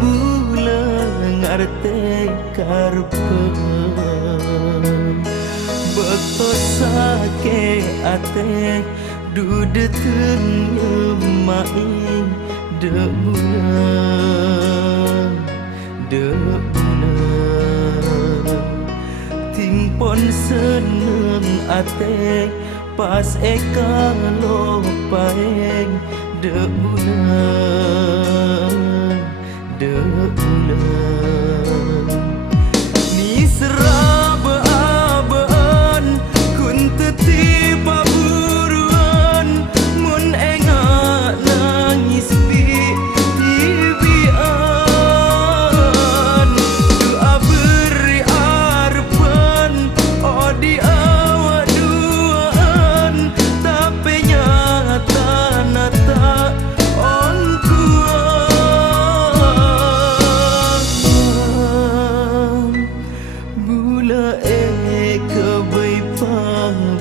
bulan arte karpen bekosake ate dudeten main de bulan tingpon seneng ate pas eka lopaeng de bulan ni seraba aban kun tetiba buruan mun engak nangis tibian doa beri arpan di awak duaan tapi nyata nata on kuat bula kebai paburuan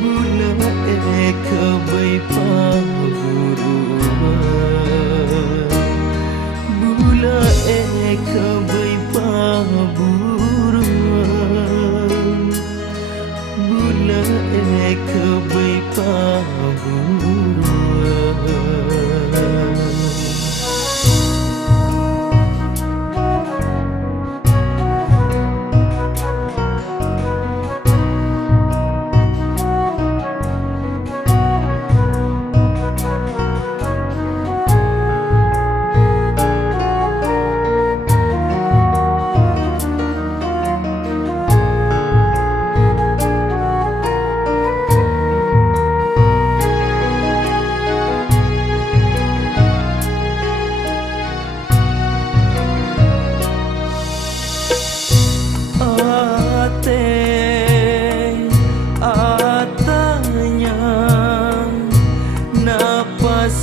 bula kebai paburuan bula kebai paburuan bula kebai paburuan.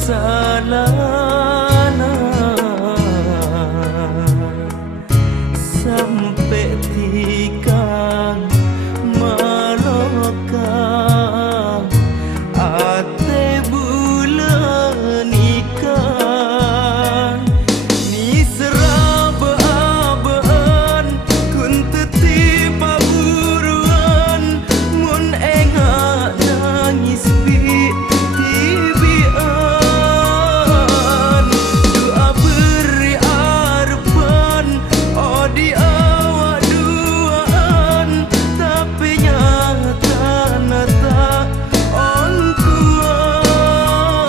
Salana sampai tikang maloka ate bulan ikan ni seraba aban kun tetiba buruan mun engak nangis di awak duaan tapi nyata nata on kuat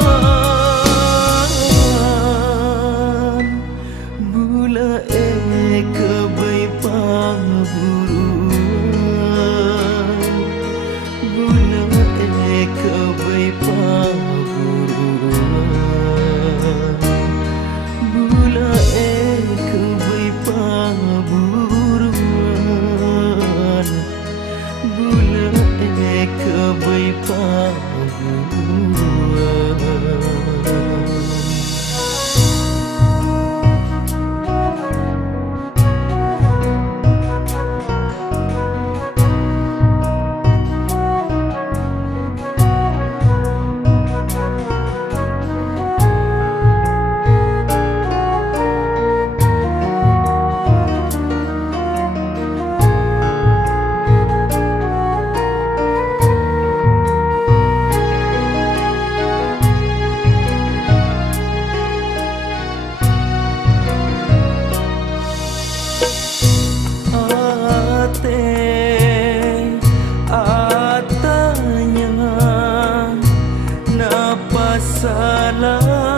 bula kebai paburuan bula kebai paburuan bula kebai paburuan bula kebai paburuan. Atanya napa salah